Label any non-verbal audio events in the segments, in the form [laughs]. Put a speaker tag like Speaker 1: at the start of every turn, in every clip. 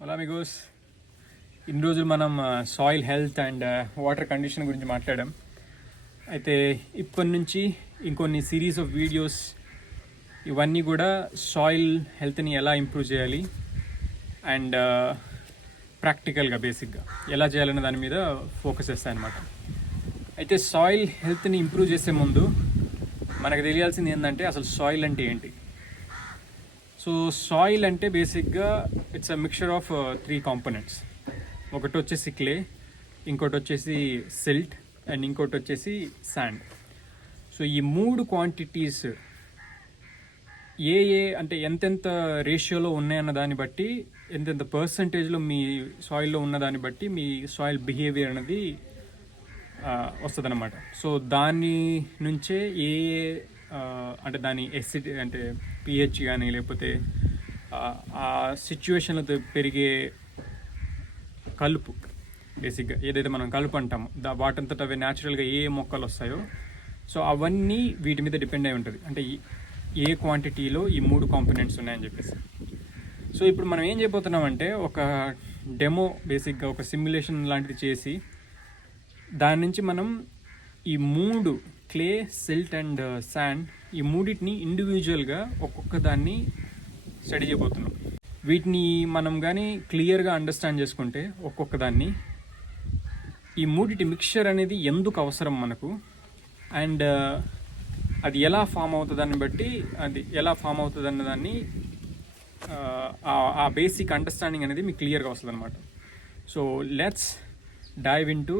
Speaker 1: Hello మిగోస్ ఇన్ని రోజులు మనం soil health and water condition గురించి మాట్లాడాం. అయితే ఇప్పటి నుంచి ఇంకొన్ని సిరీస్ ఆఫ్ వీడియోస్ ఇవన్నీ కూడా సాయిల్ హెల్త్ని ఎలా ఇంప్రూవ్ చేయాలి అండ్ ప్రాక్టికల్గా బేసిక్గా ఎలా చేయాలనే దాని మీద ఫోకస్ చేస్తాయి అనమాట అయితే సాయిల్ హెల్త్ని ఇంప్రూవ్ చేసే ముందు మనకు తెలియాల్సింది ఏంటంటే అసలు సాయిల్ అంటే ఏంటి? సో సాయిల్ అంటే బేసిక్గా it's a mixture of three components ఒకటి వచ్చేసి క్లే ఇంకోటి వచ్చేసి సిల్ట్ అండ్ ఇంకోటి వచ్చేసి శాండ్ సో ఈ మూడు క్వాంటిటీస్ ఏ ఏ అంటే ఎంతెంత రేషియోలో ఉన్నాయన్న దాన్ని బట్టి ఎంతెంత పర్సంటేజ్లో మీ సాయిల్లో ఉన్న దాన్ని బట్టి మీ సాయిల్ బిహేవియర్ అనేది uh, వస్తుంది అన్నమాట సో దాని నుంచే ఏ ఏ అంటే దాని ఎసిడ్ అంటే పిహెచ్ కానీ లేకపోతే ఆ, సిచ్యువేషన్లతో పెరిగే కలుపు బేసిక్గా ఏదైతే మనం కలుపు అంటామో దా వాటంతట అవి న్యాచురల్గా ఏ మొక్కలు వస్తాయో సో అవన్నీ వీటి మీద డిపెండ్ అయి ఉంటుంది. అంటే ఏ క్వాంటిటీలో ఈ మూడు కాంపోనెంట్స్ ఉన్నాయని చెప్పేసి. సో ఇప్పుడు మనం ఏం చేయబోతున్నామంటే ఒక డెమో బేసిక్గా ఒక సిమ్యులేషన్ లాంటిది చేసి దాని నుంచి మనం ఈ మూడు క్లే సిల్ట్ అండ్ శాండ్ ఈ మూడింటిని ఇండివిజువల్గా ఒక్కొక్క దాన్ని స్టడీ చేయబోతున్నాం. వీటిని మనం కానీ క్లియర్గా అండర్స్టాండ్ చేసుకుంటే ఒక్కొక్క దాన్ని ఈ మూడిటి మిక్చర్ అనేది ఎందుకు అవసరం మనకు? అండ్ uh, అది ఎలా ఫామ్ అవుతుందని బట్టి అది ఎలా ఫామ్ అవుతుంది అన్న దాన్ని uh, ఆ, ఆ బేసిక్ అండర్స్టాండింగ్ అనేది మీకు క్లియర్గా వస్తుంది అనమాట so let's dive in to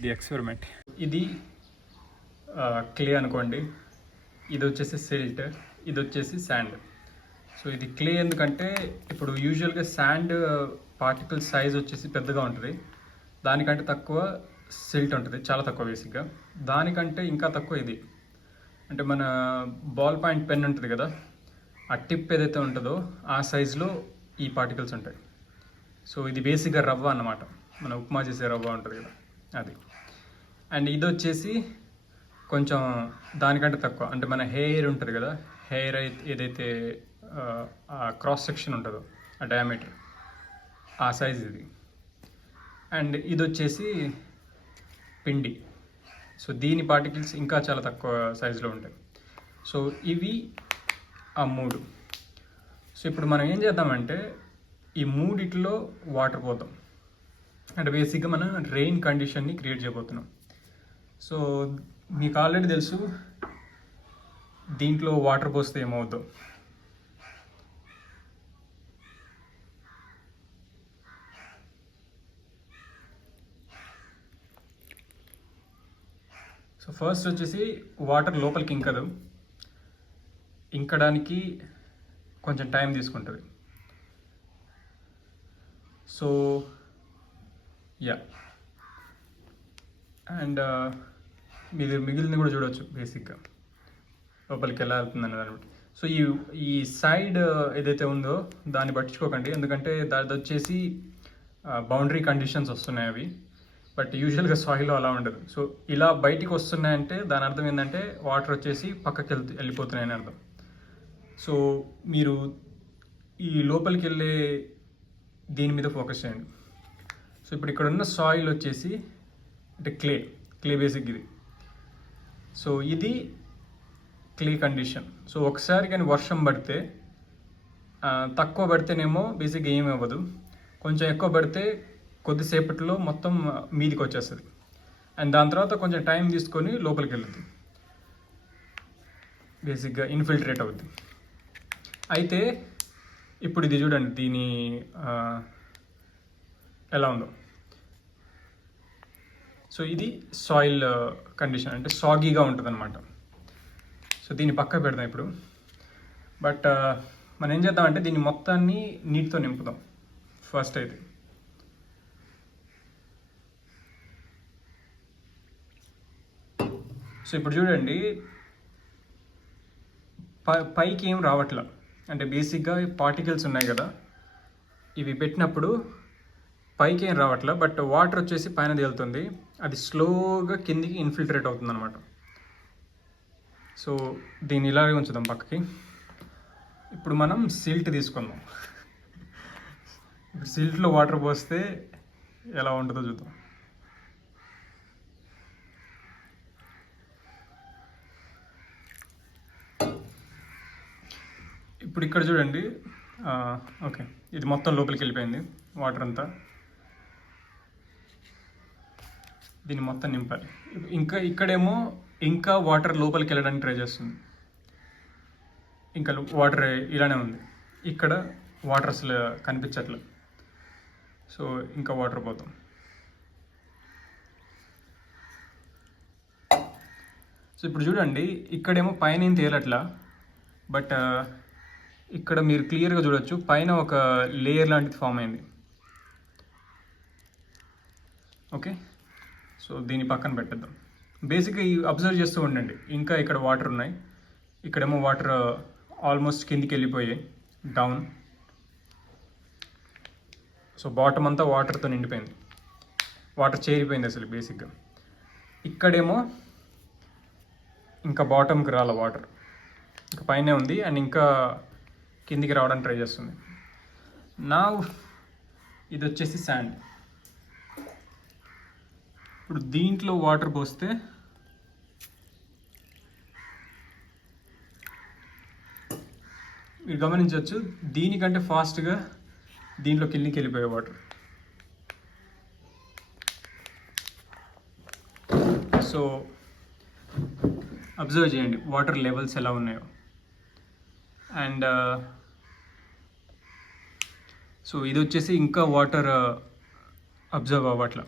Speaker 1: the experiment ఇది క్లే అనుకోండి. ఇది వచ్చేసి సిల్ట్ ఇది వచ్చేసి శాండ్ సో ఇది క్లే ఎందుకంటే ఇప్పుడు యూజువల్గా శాండ్ పార్టికల్ సైజ్ వచ్చేసి పెద్దగా ఉంటుంది. దానికంటే తక్కువ సిల్ట్ ఉంటుంది. చాలా తక్కువ బేసిక్గా దానికంటే ఇంకా తక్కువ ఇది. అంటే మన బాల్ పాయింట్ పెన్ ఉంటుంది కదా ఆ టిప్ ఏదైతే ఉంటుందో ఆ సైజులో ఈ పార్టికల్స్ ఉంటాయి. సో ఇది బేసిక్గా రవ్వ అన్నమాట. మన ఉప్మా చేసే రవ్వ ఉంటుంది కదా అది. అండ్ ఇది వచ్చేసి కొంచెం దానికంటే తక్కువ. అంటే మన హెయిర్ ఉంటుంది కదా హెయిర్ అయితే ఏదైతే ఆ క్రాస్ సెక్షన్ ఉంటుందో ఆ డయామీటర్ ఆ సైజ్ ఇది. అండ్ ఇది వచ్చేసి పిండి. సో దీని పార్టికల్స్ ఇంకా చాలా తక్కువ సైజులో ఉంటాయి. సో ఇవి ఆ మూడు. సో ఇప్పుడు మనం ఏం చేద్దామంటే ఈ మూడిట్లో వాటర్ పోతాం. అంటే బేసిక్గా మనం రెయిన్ కండిషన్ని క్రియేట్ చేయబోతున్నాం. సో మీకు ఆల్రెడీ తెలుసు. దీంట్లో వాటర్ పోస్తే ఏమవుతుందో సో ఫస్ట్ వచ్చేసి వాటర్ లోపలికి ఇంకదు. ఇంకడానికి కొంచెం టైం తీసుకుంటుంది. సో యా అండ్ మీరు మిగిలిన కూడా చూడవచ్చు బేసిక్గా లోపలికి ఎలా వెళ్తుందని దాన్ని బట్టి. సో ఈ ఈ సైడ్ ఏదైతే ఉందో దాన్ని పట్టించుకోకండి. ఎందుకంటే దాని వచ్చేసి బౌండరీ కండిషన్స్ వస్తున్నాయి అవి. బట్ యూజువల్గా సాయిల్లో అలా ఉండదు. సో ఇలా బయటికి వస్తున్నాయంటే దాని అర్థం ఏంటంటే వాటర్ వచ్చేసి పక్కకి వెళ్తూ వెళ్ళిపోతున్నాయని అర్థం. సో మీరు ఈ లోపలికి వెళ్ళే దీని మీద ఫోకస్ చేయండి. సో ఇప్పుడు ఇక్కడ ఉన్న సాయిల్ వచ్చేసి అంటే క్లే క్లే బేసిక్ ఇది. సో ఇది క్లే కండిషన్ సో ఒకసారి కానీ వర్షం పడితే తక్కువ పడితేనేమో బేసిక్గా ఏమీ అవ్వదు. కొంచెం ఎక్కువ పడితే కొద్దిసేపట్లో మొత్తం మీదికి వచ్చేస్తుంది. అండ్ దాని తర్వాత కొంచెం టైం తీసుకొని లోపలికి వెళ్తుంది. బేసిక్గా ఇన్ఫిల్ట్రేట్ అవుద్ది. అయితే ఇప్పుడు ఇది చూడండి దీని ఎలా ఉందో. సో ఇది సాయిల్ కండిషన్ uh, అంటే సాగీగా ఉంటుంది అనమాట సో దీన్ని పక్క పెడదాం ఇప్పుడు. బట్ uh, మనం ఏం చేద్దామంటే దీన్ని మొత్తాన్ని నీటితో నింపుదాం. ఫస్ట్ అయితే. సో ఇప్పుడు చూడండి. ప పైకి ఏం రావట్లా. అంటే బేసిక్గా పార్టికల్స్ ఉన్నాయి కదా. ఇవి పెట్టినప్పుడు పైకి ఏం రావట్లా. బట్ వాటర్ వచ్చేసి పైన తేలుతుంది అది స్లోగా కిందికి ఇన్ఫిల్ట్రేట్ అవుతుంది అనమాట సో దీన్ని ఇలాగే ఉంచుదాం పక్కకి. ఇప్పుడు మనం సిల్ట్ తీసుకుందాం. ఇప్పుడు సిల్ట్లో వాటర్ పోస్తే ఎలా ఉంటుందో చూద్దాం. ఇప్పుడు ఇక్కడ చూడండి. ఓకే. ఇది మొత్తం లోపలికి వెళ్ళిపోయింది వాటర్ అంతా. దీన్ని మొత్తం నింపాలి. ఇంకా ఇక్కడేమో ఇంకా వాటర్ లోపలికి వెళ్ళడానికి ట్రై చేస్తుంది. ఇంకా వాటర్ ఇలానే ఉంది. ఇక్కడ వాటర్ అసలు కనిపించట్లేదు. సో ఇంకా వాటర్ పోతాం. సో ఇప్పుడు చూడండి ఇక్కడేమో పైన ఏం తేలట్లా బట్ ఇక్కడ మీరు క్లియర్గా చూడొచ్చు పైన ఒక లేయర్ లాంటిది ఫామ్ అయింది. ఓకే? సో దీని పక్కన పెట్టేద్దాం. బేసిక్గా ఈ అబ్జర్వ్ చేస్తూ ఉండండి. ఇంకా ఇక్కడ వాటర్ ఉన్నాయి. ఇక్కడేమో వాటర్ ఆల్మోస్ట్ uh, కిందికి వెళ్ళిపోయాయి. డౌన్ సో బాటమ్ అంతా వాటర్తో నిండిపోయింది. వాటర్ చేరిపోయింది అసలు బేసిక్గా ఇక్కడేమో ఇంకా బాటమ్కి రాల వాటర్ ఇంకా పైనే ఉంది అండ్ ఇంకా కిందికి రావడానికి ట్రై చేస్తుంది. నా ఇది వచ్చేసి శాండ్ ఇప్పుడు దీంట్లో వాటర్ పోస్తే మీరు గమనించవచ్చు దీనికంటే ఫాస్ట్గా దీంట్లో కిందికి వెళ్ళిపోయే వాటర్. సో అబ్జర్వ్ చేయండి వాటర్ లెవెల్స్ ఎలా ఉన్నాయో. అండ్ సో ఇది వచ్చేసి ఇంకా వాటర్ అబ్జర్వ్ అవ్వట్ల.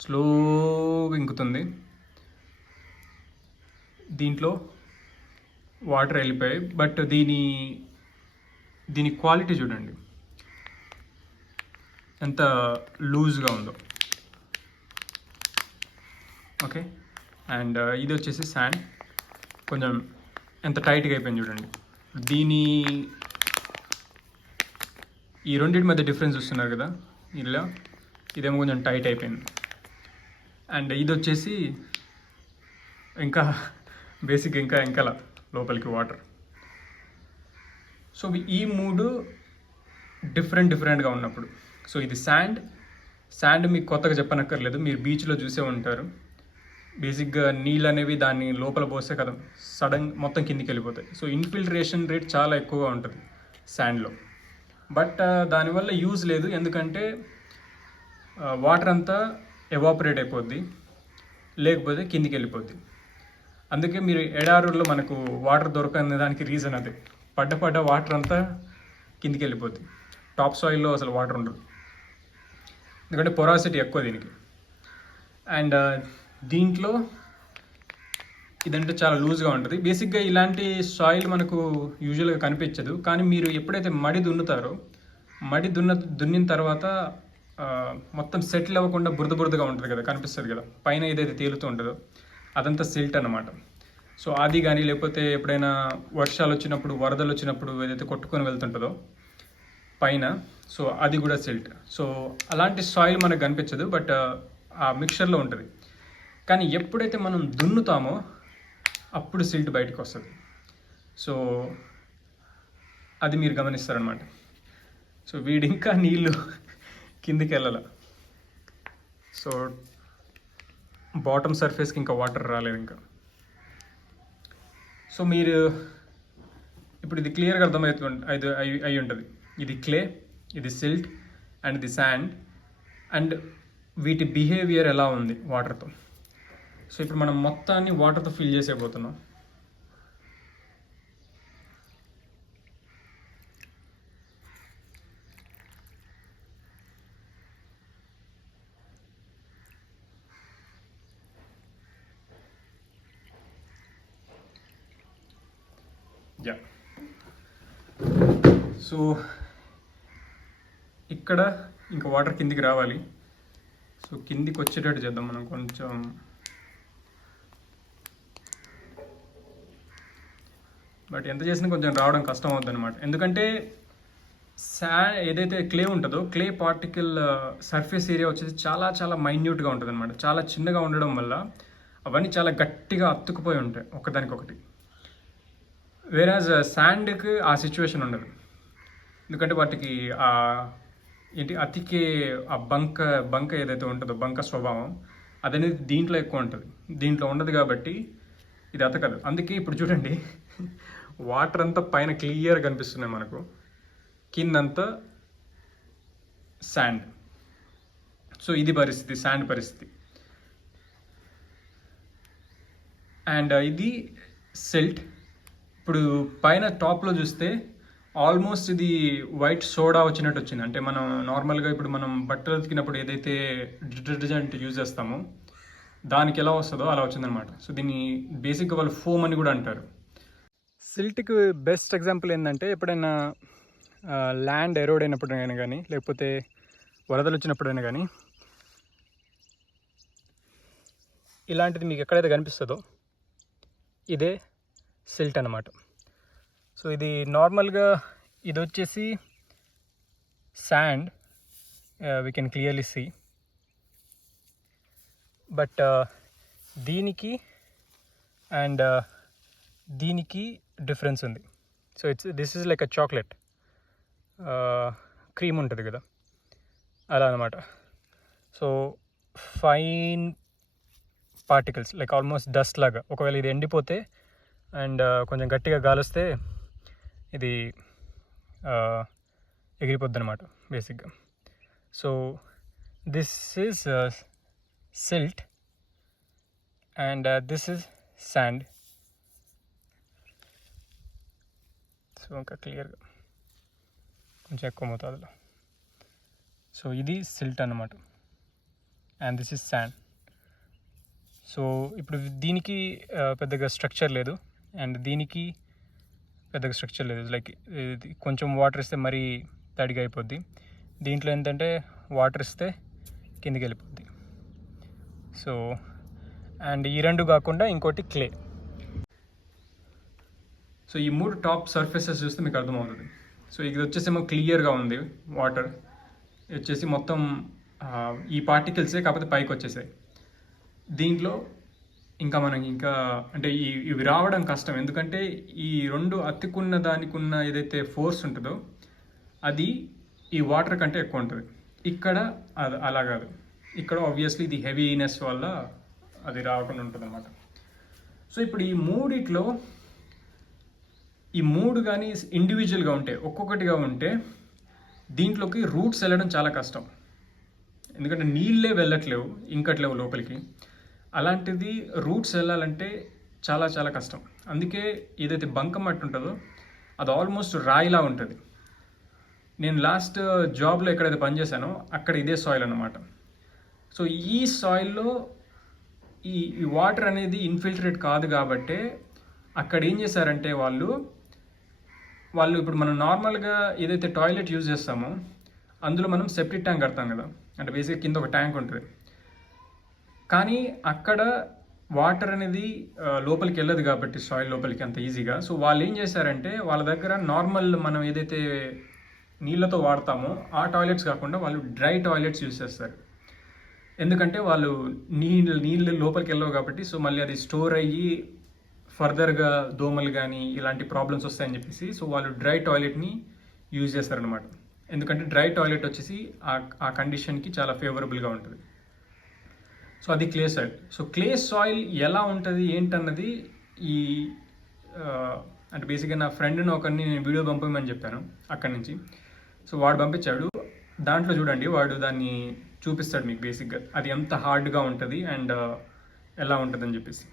Speaker 1: స్లోగా ఇంకుతుంది. దీంట్లో వాటర్ వెళ్ళిపోయాయి. బట్ దీని దీని క్వాలిటీ చూడండి. ఎంత లూజ్గా ఉందో. ఓకే? అండ్ uh, ఇది వచ్చేసి శాండ్ కొంచెం ఎంత టైట్గా అయిపోయింది చూడండి. దీని ఈ రెండింటి మధ్య డిఫరెన్స్ చూస్తున్నారు కదా. ఇలా ఇదేమో కొంచెం టైట్ అయిపోయింది. అండ్ ఇది వచ్చేసి ఇంకా బేసిక్ ఇంకా ఇంకలా లోపలికి వాటర్. సో ఈ మూడు డిఫరెంట్ డిఫరెంట్గా ఉన్నప్పుడు. సో ఇది శాండ్. శాండ్ మీకు కొత్తగా చెప్పనక్కర్లేదు. మీరు బీచ్లో చూసే ఉంటారు. బేసిక్గా నీళ్ళు అనేవి దాన్ని లోపల పోస్తే కదా సడన్ మొత్తం కిందికి వెళ్ళిపోతాయి సో ఇన్ఫిల్ట్రేషన్ రేట్ చాలా ఎక్కువగా ఉంటుంది శాండ్లో. బట్ దానివల్ల యూజ్ లేదు. ఎందుకంటే వాటర్ అంతా ఎవాపరేట్ అయిపోద్ది లేకపోతే కిందికి వెళ్ళిపోద్ది. అందుకే మీరు ఎడారుల్లో మనకు వాటర్ దొరకని దానికి రీజన్ అదే. పడ్డ పడ్డ వాటర్ అంతా కిందికి వెళ్ళిపోద్ది. టాప్ సాయిల్లో అసలు వాటర్ ఉండదు. ఎందుకంటే పొరాసిటీ ఎక్కువ దీనికి. అండ్ uh, దీంట్లో ఇదంటే చాలా లూజ్గా ఉంటుంది. బేసిక్గా ఇలాంటి సాయిల్ మనకు యూజువల్గా కనిపించదు. కానీ మీరు ఎప్పుడైతే మడి దున్నుతారో మడి దున్న దున్నిన తర్వాత మొత్తం సెటిల్ అవ్వకుండా బురద బురదగా ఉంటుంది కదా కనిపిస్తుంది కదా. పైన ఏదైతే తేలుతూ ఉంటుందో అదంతా సిల్ట్ అన్నమాట. సో అది కానీ లేకపోతే ఎప్పుడైనా వర్షాలు వచ్చినప్పుడు వరదలు వచ్చినప్పుడు ఏదైతే కొట్టుకొని వెళ్తుంటుందో పైన సో అది కూడా సిల్ట్. సో అలాంటి సాయిల్ మనకు కనిపించదు బట్ ఆ మిక్చర్లో ఉంటుంది. కానీ ఎప్పుడైతే మనం దున్నుతామో అప్పుడు సిల్ట్ బయటకు వస్తుంది. సో అది మీరు గమనిస్తారనమాట సో వీడింకా నీళ్ళు కిందికి వెళ్ళాల సో బాటమ్ సర్ఫేస్కి ఇంకా వాటర్ రాలేదు ఇంకా. సో మీరు ఇప్పుడు ఇది క్లియర్గా అర్థమవుతుంది అది అయి అయి ఉంటుంది. ఇది క్లే ఇది సిల్ట్ అండ్ ఇది శాండ్ అండ్ వీటి బిహేవియర్ ఎలా ఉంది వాటర్తో సో ఇప్పుడు మనం మొత్తాన్ని వాటర్తో ఫిల్ చేసేపోతున్నాం యా సో ఇక్కడ ఇంకా వాటర్ కిందికి రావాలి. సో కిందికి వచ్చేటట్టు చేద్దాం మనం కొంచెం. బట్ ఎంత చేసినా కొంచెం రావడం కష్టం అవుతుంది అనమాట ఎందుకంటే శా ఏదైతే క్లే ఉంటుందో క్లే పార్టికల్ సర్ఫేస్ ఏరియా వచ్చేసి చాలా చాలా మైన్యూట్గా ఉంటుంది అనమాట చాలా చిన్నగా ఉండడం వల్ల అవన్నీ చాలా గట్టిగా అత్తుకుపోయి ఉంటాయి ఒకదానికొకటి. వేరాజ్ శాండ్కి uh, ఆ సిచ్యువేషన్ ఉండదు. ఎందుకంటే వాటికి ఆ ఏంటి అతికే ఆ బంక బంక ఏదైతే ఉంటుందో బంక స్వభావం అదనేది దీంట్లో ఎక్కువ ఉంటుంది. దీంట్లో ఉండదు కాబట్టి ఇది అతకదు. అందుకే ఇప్పుడు చూడండి వాటర్ అంతా పైన క్లియర్ కనిపిస్తున్నాయి మనకు. కిందంతా శాండ్ సో ఇది పరిస్థితి శాండ్ పరిస్థితి. అండ్ ఇది సెల్ట్ ఇప్పుడు పైన టాప్లో చూస్తే ఆల్మోస్ట్ ఇది వైట్ సోడా వచ్చినట్టు వచ్చింది. అంటే మనం నార్మల్గా ఇప్పుడు మనం బట్టలు ఉతికినప్పుడు ఏదైతే డిటర్జెంట్ యూజ్ చేస్తామో దానికి ఎలా వస్తుందో అలా వచ్చిందనమాట సో దీన్ని బేసిక్గా వాళ్ళు ఫోమ్ అని కూడా అంటారు. సిల్ట్కి బెస్ట్ ఎగ్జాంపుల్ ఏంటంటే ఎప్పుడైనా ల్యాండ్ ఎరోడ్ అయినప్పుడైనా కానీ లేకపోతే వరదలు వచ్చినప్పుడైనా కానీ ఇలాంటిది మీకు ఎక్కడైతే కనిపిస్తుందో ఇదే సిల్ట్ అన్నమాట. సో ఇది నార్మల్గా ఇది వచ్చేసి sand we uh, can clearly see but uh, దీనికి అండ్ uh, దీనికి డిఫరెన్స్ ఉంది. So it's this is like a chocolate cream ఉంటుంది కదా. అలా అనమాట so fine particles like almost dust లాగా. ఒకవేళ ఇది ఎండిపోతే అండ్ కొంచెం గట్టిగా గాలిస్తే ఇది ఎగిరిపోద్ది అనమాట బేసిక్గా so this is silt and this is sand so ఇంకా క్లియర్గా కొంచెం ఎక్కువ మోతాదులో. సో ఇది సిల్ట్ అన్నమాట. And this is sand so ఇప్పుడు దీనికి uh, పెద్దగా స్ట్రక్చర్ లేదు. అండ్ దీనికి పెద్దగా స్ట్రక్చర్ లేదు. లైక్ ఇది కొంచెం వాటర్ ఇస్తే మరీ తడిగా అయిపోద్ది. దీంట్లో ఏంటంటే వాటర్ ఇస్తే కిందికి వెళ్ళిపోద్ది. సో అండ్ ఈ రెండు కాకుండా ఇంకోటి క్లే సో ఈ మూడు టాప్ సర్ఫేసెస్ చూస్తే మీకు అర్థమవుతుంది. సో ఇది వచ్చేసేమో క్లియర్గా ఉంది వాటర్ వచ్చేసి మొత్తం ఈ పార్టికల్సే కాకపోతే పైకి వచ్చేసాయి. దీంట్లో ఇంకా మనకి ఇంకా అంటే ఈ ఇవి రావడం కష్టం. ఎందుకంటే ఈ రెండు అతికున్న దానికి ఉన్న ఏదైతే ఫోర్స్ ఉంటుందో అది ఈ వాటర్ కంటే ఎక్కువ ఉంటుంది. ఇక్కడ అది అలా కాదు. ఇక్కడ ఆబ్వియస్లీ ఇది హెవీనెస్ వల్ల అది రాకుండా ఉంటుంది అనమాట సో ఇప్పుడు ఈ మూడిట్లో ఈ మూడు కానీ ఇండివిజువల్గా ఉంటే ఒక్కొక్కటిగా ఉంటే దీంట్లోకి రూట్స్ వెళ్ళడం చాలా కష్టం. ఎందుకంటే నీళ్ళే వెళ్ళట్లేవు ఇంకట్లేవు లోపలికి. అలాంటిది రూట్స్ వెళ్ళాలంటే చాలా చాలా కష్టం. అందుకే ఏదైతే బంకమట్టి ఉంటుందో అది ఆల్మోస్ట్ రాయిలా ఉంటుంది. నేను లాస్ట్ జాబ్లో ఎక్కడైతే పనిచేశానో అక్కడ ఇదే సాయిల్ అనమాట సో ఈ సాయిల్లో ఈ ఈ వాటర్ అనేది ఇన్ఫిల్ట్రేట్ కాదు కాబట్టే అక్కడ ఏం చేశారంటే వాళ్ళు వాళ్ళు ఇప్పుడు మనం నార్మల్గా ఏదైతే టాయిలెట్ యూజ్ చేస్తామో అందులో మనం సెప్టిక్ ట్యాంక్ కడతాం కదా. అంటే బేసిక్ కింద ఒక ట్యాంక్ ఉంటుంది. కానీ అక్కడ వాటర్ అనేది లోపలికి వెళ్ళదు కాబట్టి సాయిల్ లోపలికి అంత ఈజీగా. సో వాళ్ళు ఏం చేశారంటే వాళ్ళ దగ్గర నార్మల్ మనం ఏదైతే నీళ్ళతో వాడతామో ఆ టాయిలెట్స్ కాకుండా వాళ్ళు డ్రై టాయిలెట్స్ యూజ్ చేస్తారు. ఎందుకంటే వాళ్ళు నీళ్ళు నీళ్ళు లోపలికి వెళ్ళవు కాబట్టి సో మళ్ళీ అది స్టోర్ అయ్యి ఫర్దర్గా దోమలు కానీ ఇలాంటి ప్రాబ్లమ్స్ వస్తాయని చెప్పేసి సో వాళ్ళు డ్రై టాయిలెట్ని యూజ్ చేస్తారనమాట ఎందుకంటే డ్రై టాయిలెట్ వచ్చేసి ఆ ఆ కండిషన్కి చాలా ఫేవరబుల్గా ఉంటుంది. సో అది clay soil so clay soil ఎలా ఉంటుంది ఏంటన్నది ఈ అంటే బేసిక్గా నా ఫ్రెండ్ని ఒకరిని నేను వీడియో పంపమని చెప్పాను అక్కడి నుంచి. సో వాడు పంపించాడు. దాంట్లో చూడండి వాడు దాన్ని చూపిస్తాడు మీకు బేసిక్గా అది ఎంత హార్డ్గా ఉంటుంది అండ్ ఎలా ఉంటుందని చెప్పేసి.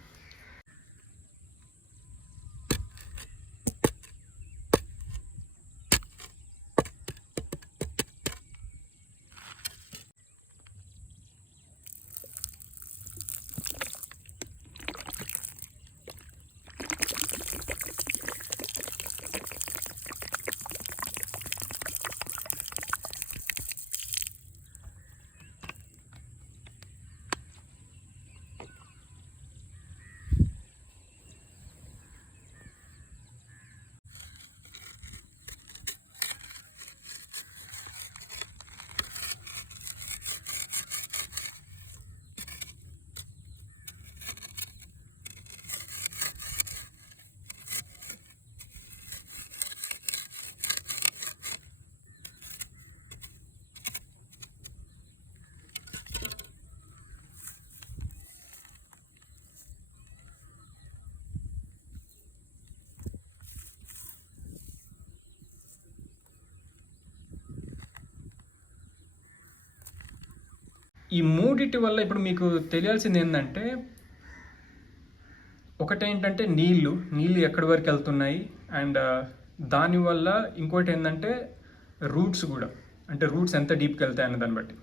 Speaker 1: ఈ మూడిటి వల్ల ఇప్పుడు మీకు తెలియాల్సింది ఏంటంటే ఒకటేంటంటే నీళ్ళు నీళ్ళు ఎక్కడి వరకు వెళ్తున్నాయి అండ్ దానివల్ల ఇంకోటి ఏంటంటే రూట్స్ కూడా. అంటే రూట్స్ ఎంత డీప్కి వెళ్తాయి అన్న దాన్ని బట్టి.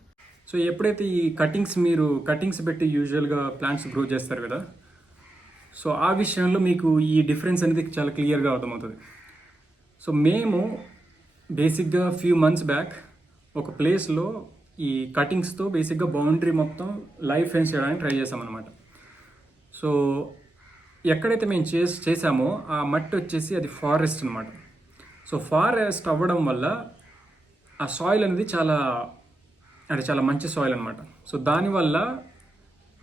Speaker 1: సో ఎప్పుడైతే ఈ కటింగ్స్ మీరు కటింగ్స్ పెట్టి యూజువల్గా ప్లాంట్స్ గ్రో చేస్తారు కదా సో ఆ విషయంలో మీకు ఈ డిఫరెన్స్ అనేది చాలా క్లియర్గా అర్థమవుతుంది. సో మేము బేసిక్గా ఫ్యూ మంత్స్ బ్యాక్ ఒక ప్లేస్లో ఈ కటింగ్స్తో బేసిక్గా బౌండరీ మొత్తం లైఫ్ ఫెన్స్ చేయడానికి ట్రై చేసామన్నమాట సో ఎక్కడైతే మేము చేసి చేసామో ఆ మట్టి వచ్చేసి అది ఫారెస్ట్ అనమాట సో ఫారెస్ట్ అవ్వడం వల్ల ఆ సాయిల్ అనేది చాలా అంటే చాలా మంచి సాయిల్ అనమాట సో దానివల్ల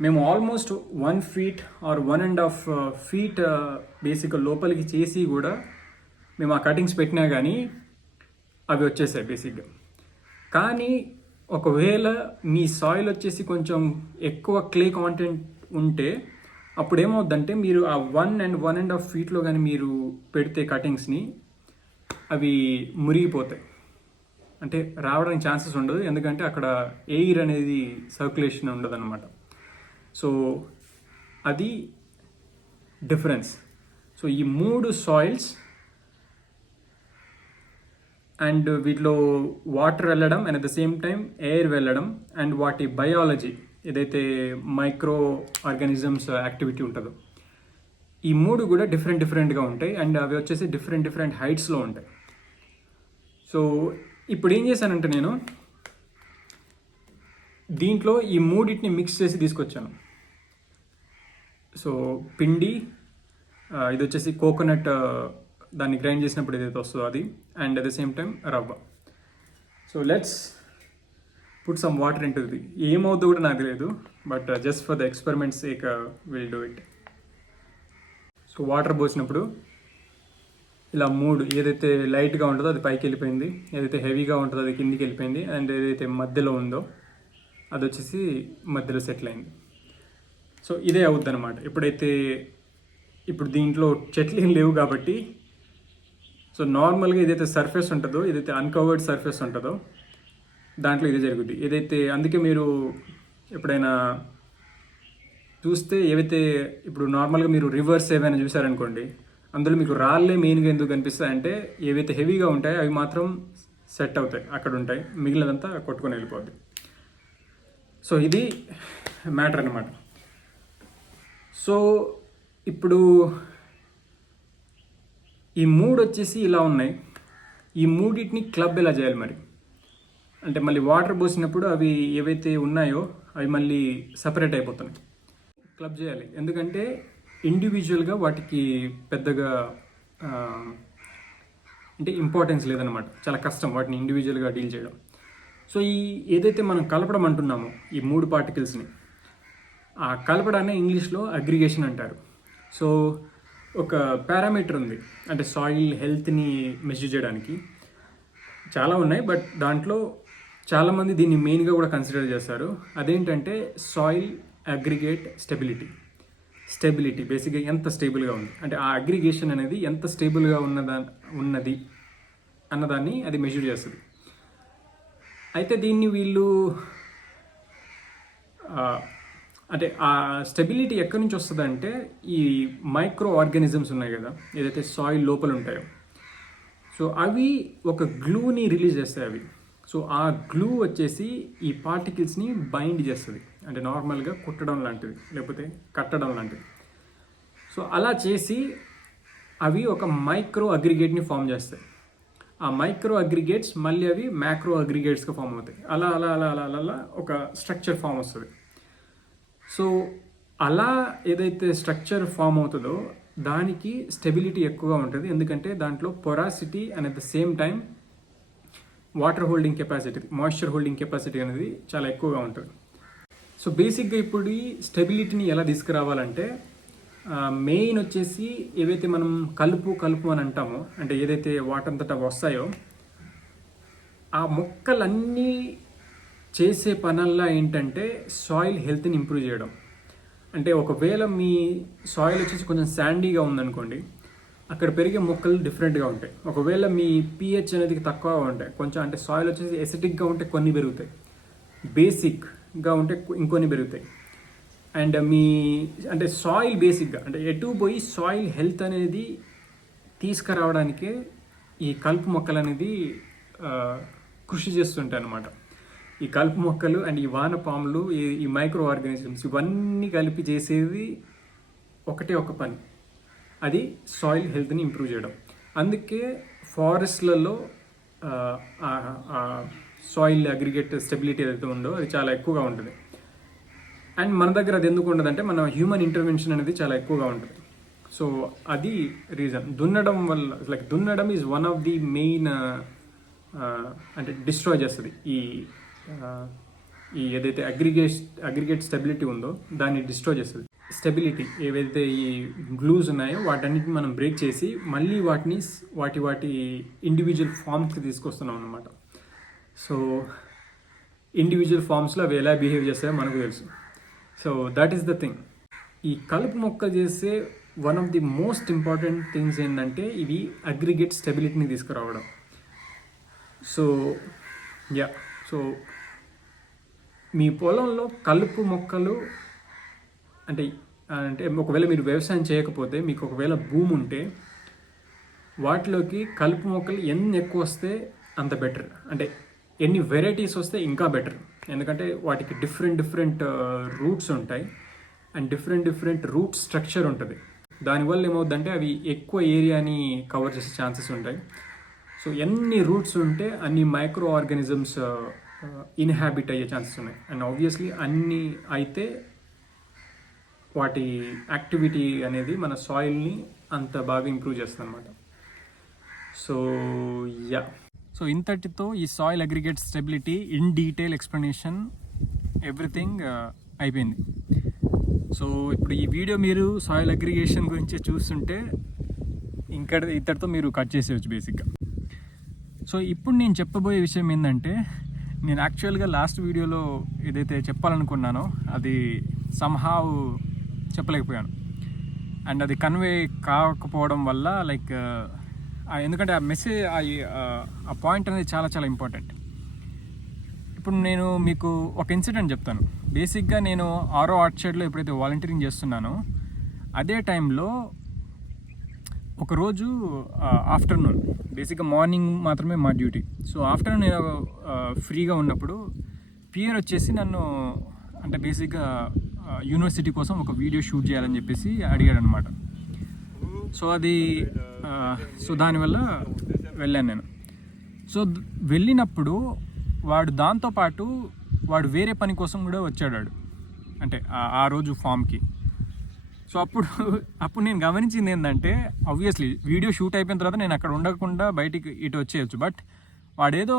Speaker 1: మేము almost one feet or one and half feet బేసిక్గా లోపలికి చేసి కూడా మేము ఆ కటింగ్స్ పెట్టినా కానీ అవి వచ్చేసాయి బేసిక్గా. కానీ ఒకవేళ మీ సాయిల్ వచ్చేసి కొంచెం ఎక్కువ క్లే కాంటెంట్ ఉంటే అప్పుడు ఏమవుద్దంటే మీరు ఆ one and one and half ఫీట్లో కానీ మీరు పెడితే కటింగ్స్ని అవి మురిగిపోతాయి. అంటే రావడానికి ఛాన్సెస్ ఉండదు. ఎందుకంటే అక్కడ ఎయిర్ అనేది సర్క్యులేషన్ ఉండదు అనమాట సో అది డిఫరెన్స్ సో ఈ మూడు సాయిల్స్ అండ్ వీటిలో వాటర్ వెళ్ళడం and at the same time air వెళ్ళడం అండ్ వాటి బయాలజీ ఏదైతే మైక్రో ఆర్గానిజమ్స్ యాక్టివిటీ ఉంటుందో. ఈ మూడు కూడా డిఫరెంట్ డిఫరెంట్గా ఉంటాయి అండ్ అవి వచ్చేసి డిఫరెంట్ డిఫరెంట్ హైట్స్లో ఉంటాయి. సో ఇప్పుడు ఏం చేశానంటే నేను దీంట్లో ఈ మూడింటిని మిక్స్ చేసి తీసుకొచ్చాను. సో పిండి ఇది వచ్చేసి కోకోనట్ దాన్ని గ్రైండ్ చేసినప్పుడు ఏదైతే వస్తుందో అది and at the same time రవ్వ. So let's put some water into ఇది ఏమవుతుందో కూడా నాకు తెలియదు but just for the experiments ఏక will do it so water పోసినప్పుడు ఇలా మూడు ఏదైతే లైట్గా ఉంటుందో అది పైకి వెళ్ళిపోయింది ఏదైతే హెవీగా ఉంటుందో అది కిందికి వెళ్ళిపోయింది అండ్ ఏదైతే మధ్యలో ఉందో అది వచ్చేసి మధ్యలో సెటిల్ అయింది. సో ఇదే అవుద్ది అనమాట ఎప్పుడైతే ఇప్పుడు దీంట్లో చెట్లు ఏం లేవు కాబట్టి సో నార్మల్గా ఏదైతే సర్ఫేస్ ఉంటుందో ఏదైతే అన్కవర్డ్ సర్ఫేస్ ఉంటుందో దాంట్లో ఇది జరుగుద్ది. ఏదైతే అందుకే మీరు ఎప్పుడైనా చూస్తే ఏవైతే ఇప్పుడు నార్మల్గా మీరు రివర్స్ ఏవైనా చూసారనుకోండి అందులో మీకు రాళ్ళే మెయిన్గా ఎందుకు కనిపిస్తాయి అంటే ఏవైతే హెవీగా ఉంటాయో అవి మాత్రం సెట్ అవుతాయి అక్కడ ఉంటాయి. మిగిలినదంతా కొట్టుకొని వెళ్ళిపోద్ది. సో ఇది మ్యాటర్ అనమాట సో ఇప్పుడు ఈ మూడు వచ్చేసి ఇలా ఉన్నాయి. ఈ మూడింటిని క్లబ్ ఎలా చేయాలి మరి? అంటే మళ్ళీ వాటర్ పోసినప్పుడు అవి ఏవైతే ఉన్నాయో అవి మళ్ళీ సపరేట్ అయిపోతున్నాయి. క్లబ్ చేయాలి. ఎందుకంటే ఇండివిజువల్గా వాటికి పెద్దగా అంటే ఇంపార్టెన్స్ లేదనమాట చాలా కష్టం వాటిని ఇండివిజువల్గా డీల్ చేయడం. సో ఈ ఏదైతే మనం కలపడం అంటున్నామో ఈ మూడు పార్టికల్స్ని ఆ కలపడాన్ని ఇంగ్లీష్లో అగ్రిగేషన్ అంటారు. సో ఒక పారామీటర్ ఉంది. అంటే సాయిల్ హెల్త్ని మెజర్ చేయడానికి. చాలా ఉన్నాయి బట్ దాంట్లో చాలామంది దీన్ని మెయిన్గా కూడా కన్సిడర్ చేస్తారు. అదేంటంటే సాయిల్ అగ్రిగేట్ స్టెబిలిటీ స్టెబిలిటీ బేసిక్గా ఎంత స్టేబుల్గా ఉంది. అంటే ఆ అగ్రిగేషన్ అనేది ఎంత స్టేబుల్గా ఉన్నదా ఉన్నది అన్నదాన్ని అది మెజర్ చేస్తుంది. అయితే దీన్ని వీళ్ళు అంటే ఆ స్టెబిలిటీ ఎక్కడి నుంచి వస్తుంది అంటే ఈ మైక్రో ఆర్గానిజమ్స్ ఉన్నాయి కదా ఏదైతే సాయిల్ లోపల ఉంటాయో. సో అవి ఒక గ్లూని రిలీజ్ చేస్తాయి అవి. సో ఆ గ్లూ వచ్చేసి ఈ పార్టికల్స్ని బైండ్ చేస్తుంది. అంటే నార్మల్గా కుట్టడం లాంటిది లేకపోతే కట్టడం లాంటిది. సో అలా చేసి అవి ఒక మైక్రో అగ్రిగేట్ని ఫామ్ చేస్తాయి. ఆ మైక్రో అగ్రిగేట్స్ మళ్ళీ అవి మ్యాక్రో అగ్రిగేట్స్గా ఫామ్ అవుతాయి. అలా అలా అలా అలా అలా అలా ఒక స్ట్రక్చర్ ఫామ్ వస్తుంది. సో అలా ఏదైతే స్ట్రక్చర్ ఫామ్ అవుతుందో దానికి స్టెబిలిటీ ఎక్కువగా ఉంటుంది. ఎందుకంటే దాంట్లో porosity and at the same time water holding capacity moisture holding capacity అనేది చాలా ఎక్కువగా ఉంటుంది. సో బేసిక్గా ఇప్పుడు ఈ స్టెబిలిటీని ఎలా తీసుకురావాలంటే మెయిన్ వచ్చేసి ఏవైతే మనం కలుపు కలుపు అని అంటామో అంటే ఏదైతే వాటంతటా వస్తాయో ఆ మొక్కలన్నీ చేసే పనల్లా ఏంటంటే సాయిల్ హెల్త్ని ఇంప్రూవ్ చేయడం. అంటే ఒకవేళ మీ సాయిల్ వచ్చేసి కొంచెం శాండీగా ఉందనుకోండి అక్కడ పెరిగే మొక్కలు డిఫరెంట్గా ఉంటాయి. ఒకవేళ మీ పిహెచ్ అనేది తక్కువగా ఉంటాయి కొంచెం అంటే సాయిల్ వచ్చేసి ఎసిటిక్గా ఉంటే కొన్ని పెరుగుతాయి. బేసిక్గా ఉంటే ఇంకొన్ని పెరుగుతాయి. అండ్ మీ అంటే సాయిల్ బేసిక్గా అంటే ఎటు పోయి సాయిల్ హెల్త్ అనేది తీసుకురావడానికే ఈ కలుపు మొక్కలు అనేది కృషి చేస్తుంటాయి అన్నమాట ఈ కలుపు మొక్కలు అండ్ ఈ వానపాములు ఈ ఈ మైక్రో ఆర్గానిజమ్స్ ఇవన్నీ కలిపి చేసేది ఒకటే ఒక పని. అది సాయిల్ హెల్త్ని ఇంప్రూవ్ చేయడం. అందుకే ఫారెస్ట్లలో సాయిల్ అగ్రిగేట్ స్టెబిలిటీ ఏదైతే ఉందో అది చాలా ఎక్కువగా ఉంటుంది. అండ్ మన దగ్గర అది ఎందుకు ఉండదంటే మన హ్యూమన్ ఇంటర్వెన్షన్ అనేది చాలా ఎక్కువగా ఉంటుంది. సో అది రీజన్. దున్నడం వల్ల లైక్ దున్నడం is one of the main అంటే డిస్ట్రాయ్ చేస్తుంది ఈ ఈ ఏదైతే అగ్రిగేట్ అగ్రిగేట్ స్టెబిలిటీ ఉందో దాన్ని డిస్ట్రాయ్ చేస్తుంది. స్టెబిలిటీ ఏవైతే ఈ గ్లూస్ ఉన్నాయో వాటన్నిటిని మనం బ్రేక్ చేసి మళ్ళీ వాటిని వాటి వాటి ఇండివిజువల్ ఫామ్స్కి తీసుకొస్తున్నాం అనమాట సో ఇండివిజువల్ ఫామ్స్లో అవి ఎలా బిహేవ్ చేస్తాయో మనకు తెలుసు. So that is the thing ఈ కలుపు మొక్క చేసే one of the most important things ఏంటంటే ఇవి అగ్రిగేట్ స్టెబిలిటీని తీసుకురావడం. సో యా సో మీ పొలంలో కలుపు మొక్కలు అంటే అంటే ఒకవేళ మీరు వ్యవసాయం చేయకపోతే మీకు ఒకవేళ భూమి ఉంటే వాటిలోకి కలుపు మొక్కలు ఎన్ని ఎక్కువ వస్తే అంత బెటర్ అంటే ఎన్ని వెరైటీస్ వస్తే ఇంకా బెటర్ ఎందుకంటే వాటికి డిఫరెంట్ డిఫరెంట్ రూట్స్ ఉంటాయి. And different different root structure ఉంటుంది. దానివల్ల ఏమవుతుందంటే అవి ఎక్కువ ఏరియాని కవర్ చేసే ఛాన్సెస్ ఉంటాయి. సో ఎన్ని రూట్స్ ఉంటే అన్ని మైక్రో ఆర్గానిజమ్స్ uh, ఇన్హాబిట్ అయ్యే ఛాన్సెస్ ఉన్నాయి. అండ్ ఆబ్వియస్లీ అన్ని అయితే వాటి యాక్టివిటీ అనేది మన సాయిల్ని అంత బాగా ఇంప్రూవ్ చేస్తుంది అనమాట సో యా సో ఇంతటితో ఈ soil aggregate stability in detail explanation everything uh, అయిపోయింది. సో ఇప్పుడు ఈ వీడియో మీరు సాయిల్ అగ్రిగేషన్ గురించి చూస్తుంటే ఇంకా ఇద్దరితో మీరు కట్ చేసేయచ్చు బేసిక్గా. సో ఇప్పుడు నేను చెప్పబోయే విషయం ఏంటంటే నేను యాక్చువల్గా లాస్ట్ వీడియోలో ఏదైతే చెప్పాలనుకున్నానో అది సంహావ్ చెప్పలేకపోయాను. అండ్ అది కన్వే కాకపోవడం వల్ల లైక్ ఎందుకంటే ఆ మెసేజ్ ఆ పాయింట్ అనేది చాలా చాలా ఇంపార్టెంట్ ఇప్పుడు నేను మీకు ఒక ఇన్సిడెంట్ చెప్తాను. బేసిక్గా నేను ఆరో ఆర్చర్డ్లో ఎప్పుడైతే వాలంటీరింగ్ చేస్తున్నానో అదే టైంలో ఒకరోజు ఆఫ్టర్నూన్. బేసిక్గా మార్నింగ్ మాత్రమే మా డ్యూటీ. సో ఆఫ్టర్నూన్ నేను ఫ్రీగా ఉన్నప్పుడు పియర్ వచ్చేసి నన్ను అంటే బేసిక్గా యూనివర్సిటీ కోసం ఒక వీడియో షూట్ చేయాలని చెప్పేసి అడిగాడు అనమాట సో అది సో దానివల్ల వెళ్ళాను నేను. సో వెళ్ళినప్పుడు వాడు దాంతోపాటు వాడు వేరే పని కోసం కూడా వచ్చాడు అంటే ఆ రోజు ఫామ్కి. సో అప్పుడు అప్పుడు నేను గమనించింది ఏంటంటే ఆబ్వియస్లీ వీడియో షూట్ అయిపోయిన తర్వాత నేను అక్కడ ఉండకుండా బయటికి ఇటు వచ్చేయచ్చు. బట్ వాడేదో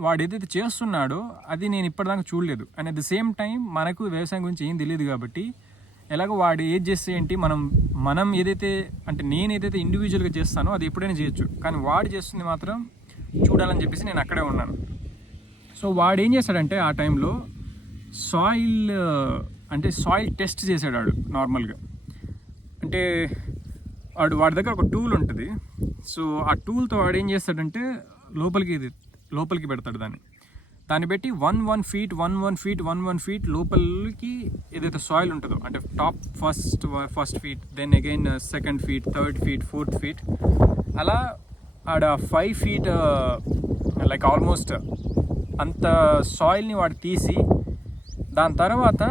Speaker 1: వాడు ఏదైతే చేస్తున్నాడో అది నేను ఇప్పటిదాకా చూడలేదు. And at the same time మనకు వ్యవసాయం గురించి ఏం తెలియదు కాబట్టి ఎలాగో వాడు ఏది చేస్తే ఏంటి మనం మనం ఏదైతే అంటే నేను ఏదైతే ఇండివిజువల్గా చేస్తానో అది ఎప్పుడైనా చేయొచ్చు. కానీ వాడు చేస్తుంది మాత్రం చూడాలని చెప్పేసి నేను అక్కడే ఉన్నాను. సో వాడు ఏం చేశాడంటే ఆ టైంలో సాయిల్ అంటే సాయిల్ టెస్ట్ చేశాడు వాడు నార్మల్గా అంటే వాడు వాడి దగ్గర ఒక టూల్ ఉంటుంది. సో ఆ టూల్తో వాడు ఏం చేస్తాడంటే లోపలికి ఇది లోపలికి పెడతాడు దాన్ని. దాన్ని పెట్టి one one feet one one feet one one feet లోపలికి ఏదైతే సాయిల్ ఉంటుందో అంటే top first first feet then again second feet third feet fourth feet అలా ఆడ ఫైవ్ ఫీట్ లైక్ ఆల్మోస్ట్ అంత సాయిల్ని వాడు తీసి దాని తర్వాత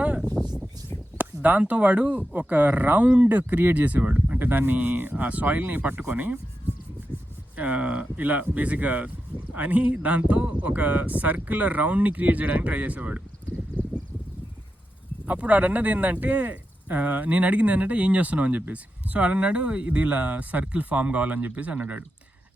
Speaker 1: దాంతో వాడు ఒక రౌండ్ క్రియేట్ చేసేవాడు. అంటే దాన్ని ఆ సాయిల్ని పట్టుకొని ఇలా బేసిక్గా అని దాంతో ఒక సర్క్యులర్ రౌండ్ని క్రియేట్ చేయడానికి ట్రై చేసేవాడు. అప్పుడు ఆడన్నది ఏంటంటే నేను అడిగింది ఏంటంటే ఏం చేస్తున్నావు? అని చెప్పేసి. సో ఆడన్నాడు ఇది ఇలా సర్కిల్ ఫామ్ కావాలని చెప్పేసి అన్నాడు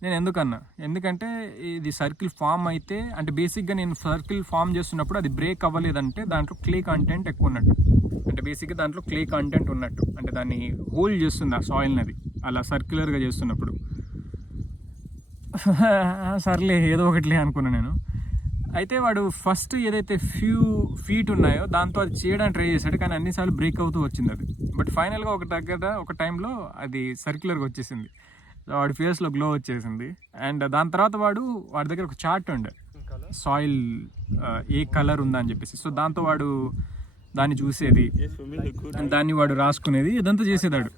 Speaker 1: నేను ఎందుకన్నా ఎందుకంటే ఇది సర్కిల్ ఫామ్ అయితే అంటే బేసిక్గా నేను సర్కిల్ ఫామ్ చేస్తున్నప్పుడు అది బ్రేక్ అవ్వలేదంటే దాంట్లో క్లే కంటెంట్ ఎక్కువ ఉన్నట్టు. అంటే బేసిక్గా దాంట్లో క్లే కంటెంట్ ఉన్నట్టు. అంటే దాన్ని హోల్డ్ చేస్తుంది ఆ సాయిల్ని అది. అలా సర్క్యులర్గా చేస్తున్నప్పుడు. [laughs] సర్లే ఏదో ఒకటిలే అనుకున్నా నేను. అయితే వాడు ఫస్ట్ ఏదైతే ఫ్యూ ఫీట్ ఉన్నాయో దాంతో అది చేయడానికి ట్రై చేశాడు కానీ అన్నిసార్లు బ్రేక్ అవుతూ వచ్చింది అది. బట్ ఫైనల్గా ఒక దగ్గర ఒక టైంలో అది సర్క్యులర్గా వచ్చేసింది. వాడి ఫేస్లో గ్లో వచ్చేసింది. అండ్ దాని తర్వాత వాడు వాడి దగ్గర ఒక చార్ట్ ఉండే. సాయిల్ ఏ కలర్ ఉందా అని చెప్పేసి. సో దాంతో వాడు దాన్ని చూసేది. దాన్ని వాడు రాసుకునేది ఇదంతా చేసేదాడు.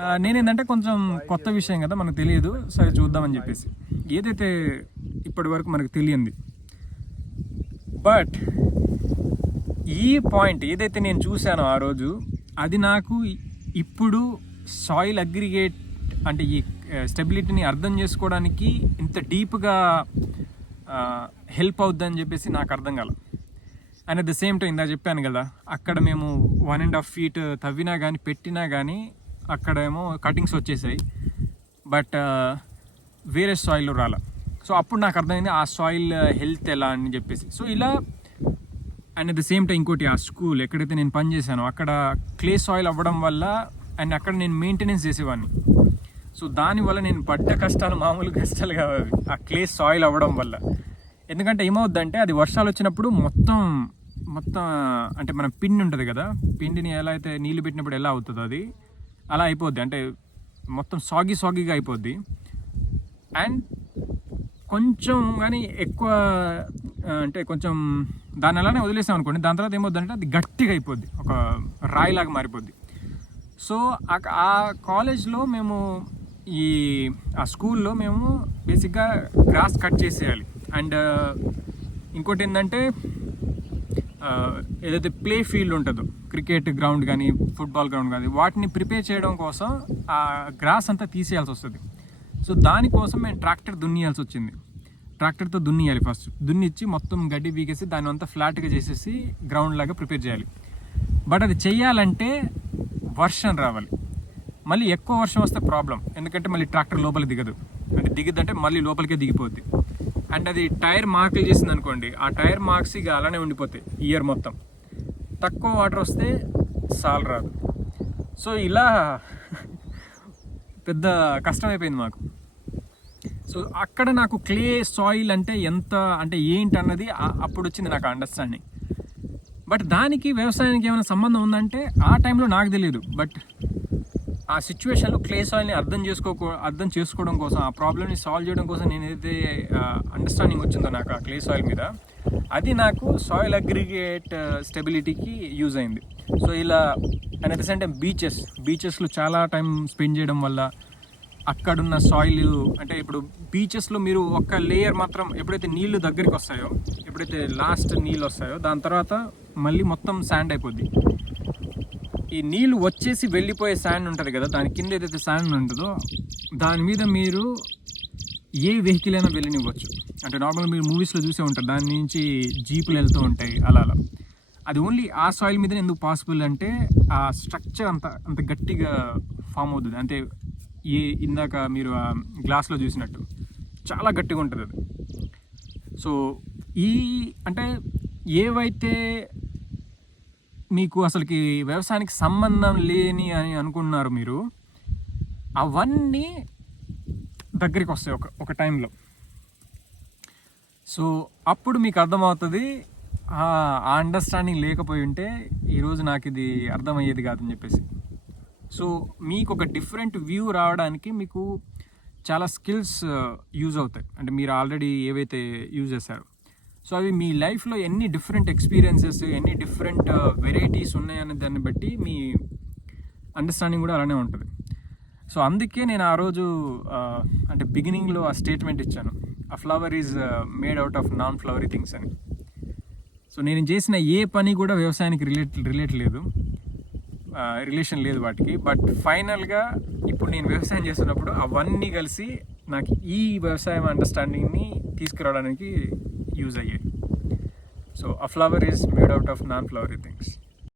Speaker 1: ఆ, నేనేంటంటే కొంచెం కొత్త విషయం కదా మనకు తెలియదు. సరే చూద్దామని చెప్పేసి. ఏదైతే ఇప్పటి వరకు మనకు తెలియంది. బట్ ఈ పాయింట్ ఏదైతే నేను చూశానో ఆ రోజు అది నాకు ఇప్పుడు సాయిల్ అగ్రిగేట్ అంటే ఈ స్టెబిలిటీని అర్థం చేసుకోవడానికి ఇంత డీప్గా హెల్ప్ అవుద్దని చెప్పేసి నాకు అర్థం కాల. And at the same time ఇందా చెప్పాను కదా అక్కడ మేము వన్ అండ్ హాఫ్ ఫీట్ తవ్వినా కానీ పెట్టినా కానీ అక్కడ ఏమో కటింగ్స్ వచ్చేసాయి బట్ uh, వేరే సాయిల్ రాల. సో అప్పుడు నాకు అర్థమైంది ఆ సాయిల్ హెల్త్ ఎలా అని చెప్పేసి. సో ఇలా and at the same time ఇంకోటి ఆ స్కూల్ ఎక్కడైతే నేను పని చేశానో అక్కడ క్లే సాయిల్ అవ్వడం వల్ల అండ్ అక్కడ నేను మెయింటెనెన్స్ చేసేవాడిని. సో దానివల్ల నేను పడ్డ కష్టాలు మామూలు కష్టాలు కావు ఆ క్లే సాయిల్ అవ్వడం వల్ల. ఎందుకంటే ఏమవుద్దంటే అది వర్షాలు వచ్చినప్పుడు మొత్తం మొత్తం అంటే మన పిండి ఉంటుంది కదా పిండిని ఎలా అయితే నీళ్ళు పెట్టినప్పుడు ఎలా అవుతుందో అది అలా అయిపోద్ది. అంటే మొత్తం సాగి సాగిగా అయిపోద్ది. అండ్ కొంచెం కానీ ఎక్కువ అంటే కొంచెం దాన్ని అలానే వదిలేసాం అనుకోండి దాని తర్వాత ఏమవుద్దంటే అది గట్టిగా అయిపోద్ది. ఒక రాయిలాగా మారిపోద్ది. సో ఆ- ఆ కాలేజ్లో మేము ఈ ఆ స్కూల్లో మేము బేసిక్గా గ్రాస్ కట్ చేసేయాలి. అండ్ uh, ఇంకోటి ఏంటంటే uh, ఏదైతే ప్లే ఫీల్డ్ ఉంటుందో క్రికెట్ గ్రౌండ్ కానీ ఫుట్బాల్ గ్రౌండ్ కానీ వాటిని ప్రిపేర్ చేయడం కోసం ఆ గ్రాస్ అంతా తీసేయాల్సి వస్తుంది. సో దానికోసం మేము ట్రాక్టర్ దున్నియాల్సి వచ్చింది. ట్రాక్టర్తో దున్నియాలి ఫస్ట్. దున్నిచ్చి మొత్తం గడ్డి బీగేసి దాని అంతా ఫ్లాట్గా చేసేసి గ్రౌండ్ లాగా ప్రిపేర్ చేయాలి. బట్ అది చెయ్యాలంటే వర్షం రావాలి. మళ్ళీ ఎక్కువ వర్షం వస్తే ప్రాబ్లం. ఎందుకంటే మళ్ళీ ట్రాక్టర్ లోపలికి దిగదు. అంటే దిగిద్దంటే మళ్ళీ లోపలికే దిగిపోద్ది. అండ్ అది టైర్ మార్కులు చేసింది అనుకోండి ఆ టైర్ మార్క్స్ ఇక అలానే ఉండిపోతాయి ఇయర్ మొత్తం. తక్కువ వాటర్ వస్తే సాల్ రాదు. సో ఇలా పెద్ద కష్టమైపోయింది మాకు. సో అక్కడ నాకు క్లే సాయిల్ అంటే ఎంత అంటే ఏంటి అన్నది అప్పుడు వచ్చింది నాకు అండర్స్టాండింగ్ బట్ దానికి వ్యవసాయానికి ఏమైనా సంబంధం ఉందంటే ఆ టైంలో నాకు తెలియదు బట్ ఆ సిచ్యువేషన్లో క్లే సాయిల్ని అర్థం చేసుకో అర్థం చేసుకోవడం కోసం ఆ ప్రాబ్లమ్ని సాల్వ్ చేయడం కోసం నేను ఏదైతే అండర్స్టాండింగ్ వచ్చిందో నాకు ఆ క్లే సాయిల్ మీద అది నాకు సాయిల్ అగ్రిగేట్ స్టెబిలిటీకి యూజ్ అయింది. సో ఇలా and at the same time beaches బీచెస్లో చాలా టైం స్పెండ్ చేయడం వల్ల అక్కడున్న సాయిల్ అంటే ఇప్పుడు బీచెస్లో మీరు ఒక్క లేయర్ మాత్రం ఎప్పుడైతే నీళ్ళు దగ్గరికి వస్తాయో ఎప్పుడైతే లాస్ట్ నీళ్ళు వస్తాయో దాని తర్వాత మళ్ళీ మొత్తం శాండ్ అయిపోద్ది. ఈ నీళ్ళు వచ్చేసి వెళ్ళిపోయే శాండ్ ఉంటుంది కదా దాని కింద ఏదైతే శాండ్ ఉంటుందో దాని మీద మీరు ఏ వెహికల్ అయినా వెళ్ళనివ్వచ్చు. అంటే నార్మల్ మీరు మూవీస్లో చూసే ఉంటారు దాని నుంచి జీపులు వెళ్తూ ఉంటాయి అలా అలా. అది ఓన్లీ ఆ సాయిల్ మీద ఎందుకు పాసిబుల్ అంటే ఆ స్ట్రక్చర్ అంత అంత గట్టిగా ఫామ్ అవుతుంది. అంటే ఏ ఇందాక మీరు ఆ గ్లాస్లో చూసినట్టు చాలా గట్టిగా ఉంటుంది అది. సో ఈ అంటే ఏవైతే మీకు అసలుకి వ్యవసాయానికి సంబంధం లేని అని అనుకున్నారు మీరు అవన్నీ దగ్గరికి వస్తాయి ఒక ఒక టైంలో. సో అప్పుడు మీకు అర్థమవుతుంది ఆ అండర్స్టాండింగ్ లేకపోయి ఉంటే ఈరోజు నాకు ఇది అర్థమయ్యేది కాదని చెప్పేసి. సో మీకు ఒక డిఫరెంట్ వ్యూ రావడానికి మీకు చాలా స్కిల్స్ యూజ్ uh, అవుతాయి. అంటే మీరు ఆల్రెడీ ఏవైతే యూజ్ చేశారో. సో అవి మీ లైఫ్లో ఎన్ని డిఫరెంట్ ఎక్స్పీరియన్సెస్ ఎన్ని డిఫరెంట్ వెరైటీస్ ఉన్నాయనే దాన్ని బట్టి మీ అండర్స్టాండింగ్ కూడా అలానే ఉంటుంది. సో అందుకే నేను ఆ రోజు అంటే బిగినింగ్లో ఆ స్టేట్మెంట్ ఇచ్చాను. ఆ flower is made out of non flowery things అని. సో నేను చేసిన ఏ పని కూడా వ్యవసాయానికి రిలేట్ రిలేట్ లేదు. రిలేషన్ లేదు వాటికి. బట్ ఫైనల్గా ఇప్పుడు నేను వ్యవసాయం చేస్తున్నప్పుడు అవన్నీ కలిసి నాకు ఈ వ్యవసాయం అండర్స్టాండింగ్ని తీసుకురావడానికి use. So a flower is made out of non-flowery things.